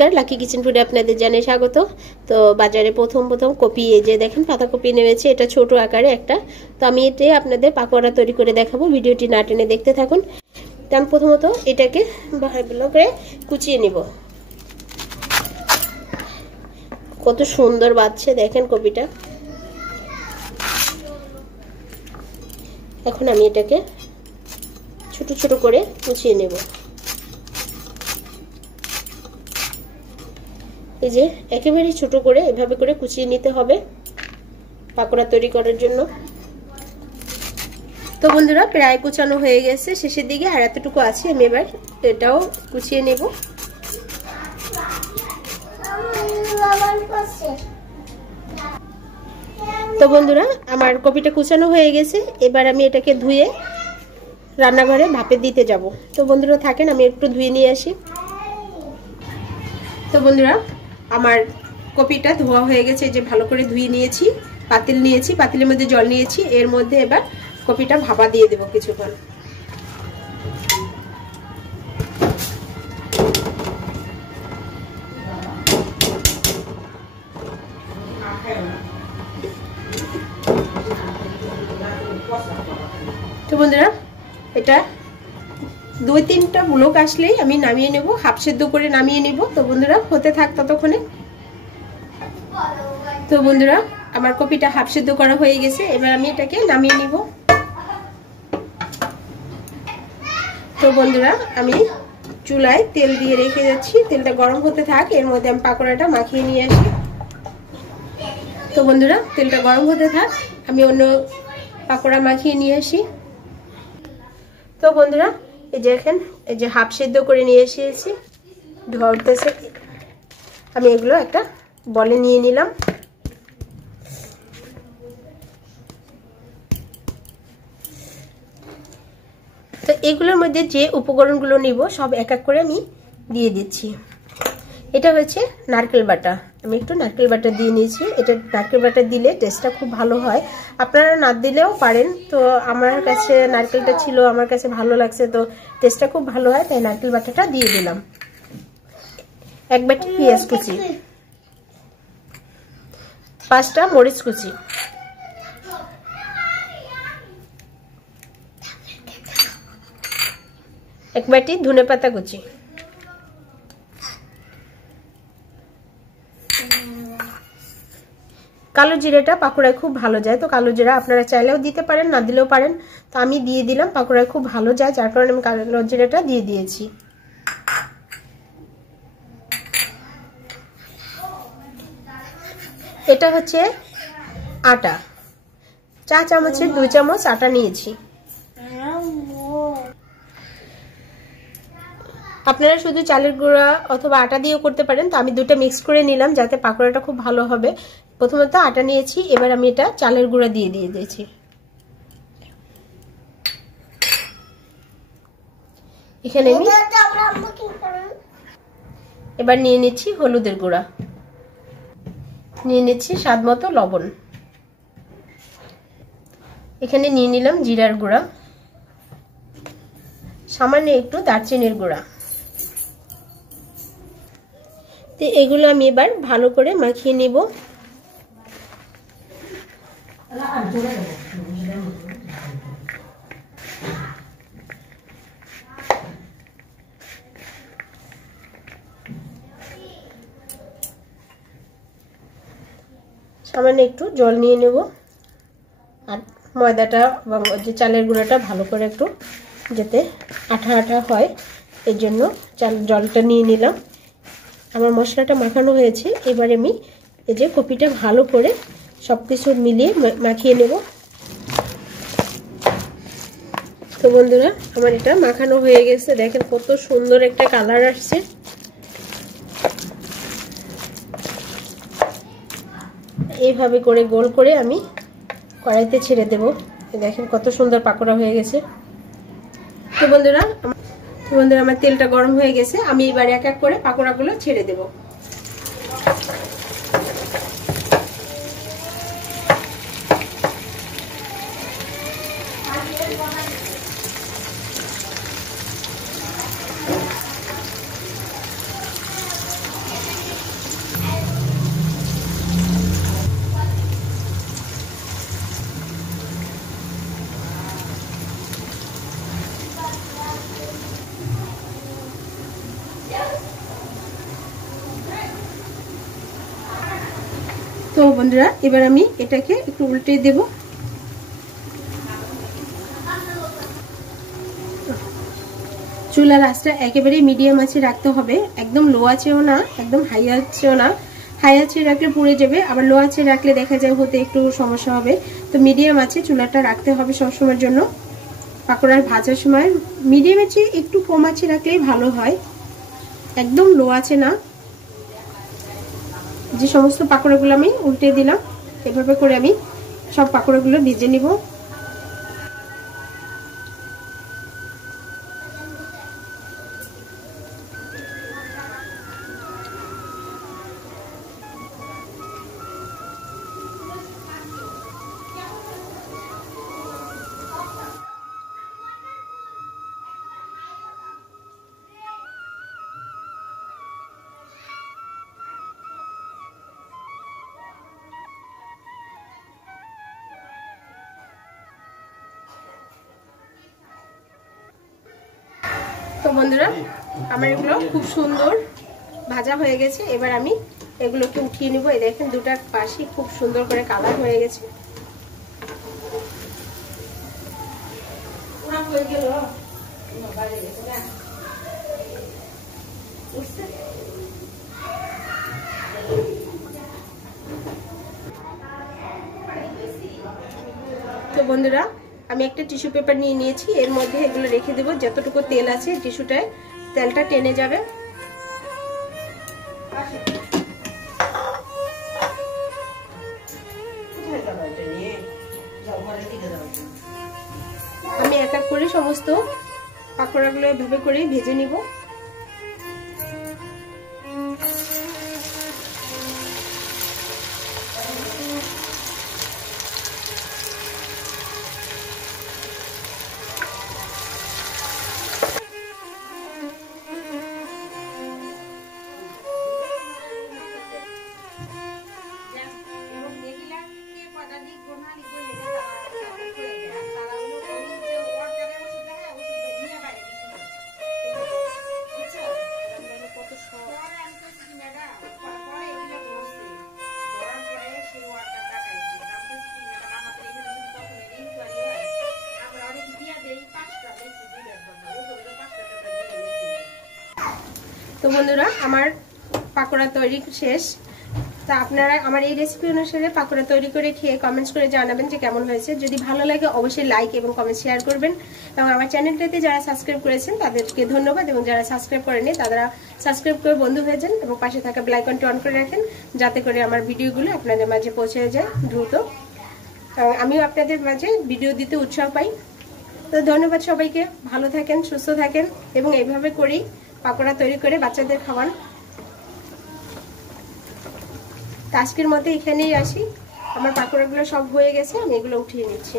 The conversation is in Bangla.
নমস্কার, লাকি কিচেন ফুডে আপনাদের জানাই স্বাগত। তো বাজারে প্রথম কপি, এই যে দেখেন পাতাকপি নেমেছে, এটা ছোট আকারে একটা। তো আমি এটা আপনাদের পাকোড়া তৈরি করে দেখাবো, ভিডিওটি না টেনে দেখতে থাকুন। তো আমি প্রথমত এটাকে ভালো করে কুচিয়ে নিব। কত সুন্দর বাজছে দেখেন কপিটা। এখন আমি এটাকে ছোট ছোট করে কুচিয়ে নেব। এই যে একেবারে ছোট করে এভাবে করে কুচিয়ে নিতে হবে পাকোড়া তৈরি করার জন্য। তো বন্ধুরা প্রায় কুচানো হয়ে গেছে, শেষের দিকে আর এতটুকু আছে, আমি এবার এটাও কুচিয়ে নেব। তো বন্ধুরা আমার কপিটা কুচানো হয়ে গেছে, এবার আমি এটাকে ধুয়ে রান্নাঘরে ভাপে দিতে যাব। তো বন্ধুরা থাকেন, আমি একটু ধুয়ে নিয়ে আসি। তো বন্ধুরা আমার কপিটা ধোয়া হয়ে গেছে, যে ভালো করে ধুয়ে নিয়েছি, পাতিল নিয়েছি, পাতিলের মধ্যে জল নিয়েছি, এর মধ্যে এবার কপিটা ভাপা দিয়ে দেব কিছুক্ষণ। তো বন্ধুরা এটা 2-3টা ব্লক আসলেই আমি নামিয়ে নেব, হাফ সেদ্ধ করে নামিয়ে নেব। তো বন্ধুরা হতে থাক ততক্ষণে। তো বন্ধুরা আমার কপিটা হাফ সেদ্ধ করা হয়ে গেছে, এবার আমি এটাকে নামিয়ে নিব। তো বন্ধুরা আমি চুলায় তেল দিয়ে রেখে যাচ্ছি, তেলটা গরম হতে থাক, এর মধ্যে আমি পাকোড়াটা মাখিয়ে নিয়ে আসি। তো বন্ধুরা তেলটা গরম হতে থাক, আমি অন্য পাকোড়া মাখিয়ে নিয়ে আসি। তো বন্ধুরা এই যে দেখেন, এই যে হাফ সেদ্ধ করে নিয়ে এসেছি, ধোয়া উঠতেছে, আমি এগুলো একটা বলে নিয়ে নিলাম। তো এগুলোর মধ্যে যে উপকরণগুলো নিব সব এক এক করে আমি দিয়ে দিচ্ছি। এটা হচ্ছে নারকেল বাটা, আমি একটু নারকেল বাটা দিয়ে নিয়েছি। এটা নারকেল বাটা দিলে টেস্টটা খুব ভালো হয়, আপনারা না দিলেও পারেন। তো আমার কাছে নারকেলটা ছিল, আমার কাছে ভালো লাগছে, তো টেস্টটা খুব ভালো হয়, তাই নারকেল বাটাটা দিয়ে দিলাম। এক বাটি পেঁয়াজ কুচি, 5টা মরিচ কুচি, এক বাটি ধনেপাতা কুচি, কালো জিরাটা পাকোড়ায় খুব ভালো যায়। তো কালো জিরা আপনারা চাইলেও দিতে পারেন, না দিলেও পারেন। তো আমি দিয়ে দিলাম, পাকোড়ায় খুব ভালো যায়, যার কারণে আমি কালো জিরাটা দিয়ে দিয়েছি। এটা হচ্ছে আটা, 4 চামচের 2 চামচ আটা নিয়েছি। আপনারা শুধু চালের গুঁড়া অথবা আটা দিয়েও করতে পারেন। তো আমি দুটো মিক্স করে নিলাম যাতে পাকোড়াটা খুব ভালো হবে। প্রথমত আটা নিয়েছি, এবার আমি এটা চালের গুঁড়া দিয়ে দিয়েছি। এখানে আমি এবার নিয়ে নিচ্ছি হলুদের গুঁড়া, নিয়ে নিচ্ছি স্বাদ মতো লবণ, এখানে নিয়ে নিলাম জিরার গুঁড়া, সামান্য একটু দারচিনির গুঁড়া। তো এগুলো আমি এবার ভালো করে মাখিয়ে নিব। সামান্য একটু জল নিয়ে নেব, আর ময়দাটা বা যে চালের গুঁড়োটা ভালো করে একটু যাতে আঠা আঠা হয়, এর জন্য জলটা নিয়ে নিলাম। আমার মশলাটা মাখানো হয়েছে, এবার আমি এই যে কপিটা ভালো করে সব কিছু মিলিয়ে মাখিয়ে নেব। তো বন্ধুরা আমার এটা মাখানো হয়ে গেছে, দেখেন কত সুন্দর একটা কালার আসছে। এইভাবে করে গোল করে আমি কড়াইতে ছেড়ে দেব। দেখেন কত সুন্দর পাকোড়া হয়ে গেছে। তো বন্ধুরা আমার তেলটা গরম হয়ে গেছে, আমি এবার এক এক করে পাকোড়াগুলো ছেড়ে দেব। তো বন্ধুরা এবার আমি এটাকে একটু উল্টে দেব। চুলার আঁচটা একেবারে মিডিয়াম আঁচে রাখতে হবে, একদম লো আঁচেও না একদম হাই আঁচেও না। হাই আঁচে রাখলে পুড়ে যাবে, আবার লো আঁচে রাখলে দেখা যায় হতে একটু সমস্যা হবে। তো মিডিয়াম আঁচে চুলাটা রাখতে হবে সবসময়ের জন্য। পাকোড়ার ভাজার সময় মিডিয়াম আঁচে একটু কম আঁচে রাখলেই ভালো হয়, একদম লো আঁচে না। যে সমস্ত পাকোড়াগুলো আমি উল্টে দিলাম, এভাবে করে আমি সব পাকোড়াগুলো ভেজে নিব। তো বন্ধুরা আমার এগুলো খুব সুন্দর ভাজা হয়ে গেছে। এবার আমি এগুলোকে উঠিয়ে নিব। এই দেখেন দুটার পাশে খুব সুন্দর করে কালার হয়ে গেছে। তো বন্ধুরা আমি একটা টিস্যু পেপার নিয়ে নিয়েছি, এর মধ্যে এগুলো রেখে দেবো। যতটুকু তেল আছে টিস্যুটায় তেলটা টেনে যাবে। আমি এক এক করে সমস্ত পাকোড়াগুলো এভাবে করে ভেজে নিব। তো বন্ধুরা আমার পাকোড়া তৈরি শেষ। তা আপনারা আমার এই রেসিপি অনুসারে পাকোড়া তৈরি করে খেয়ে কমেন্টস করে জানাবেন যে কেমন হয়েছে। যদি ভালো লাগে অবশ্যই লাইক এবং কমেন্ট শেয়ার করবেন। এবং আমার চ্যানেলটাতে যারা সাবস্ক্রাইব করেছেন তাদেরকে ধন্যবাদ, এবং যারা সাবস্ক্রাইব করেনি তারা সাবস্ক্রাইব করে বন্ধু হয়ে যান এবং পাশে থাকা বেল আইকনটি অন করে রাখেন, যাতে করে আমার ভিডিওগুলো আপনাদের মাঝে পৌঁছে যায় দ্রুত। আমিও আপনাদের মাঝে ভিডিও দিতে উৎসাহ পাই। তো ধন্যবাদ সবাইকে, ভালো থাকেন, সুস্থ থাকেন এবং এইভাবে করেই পাকোড়া তৈরি করে বাচ্চাদের খাওয়ান। আজকের মতো এখানেই আসি। আমার পাকোড়াগুলো সব হয়ে গেছে, আমি এগুলো উঠিয়ে নিচ্ছি।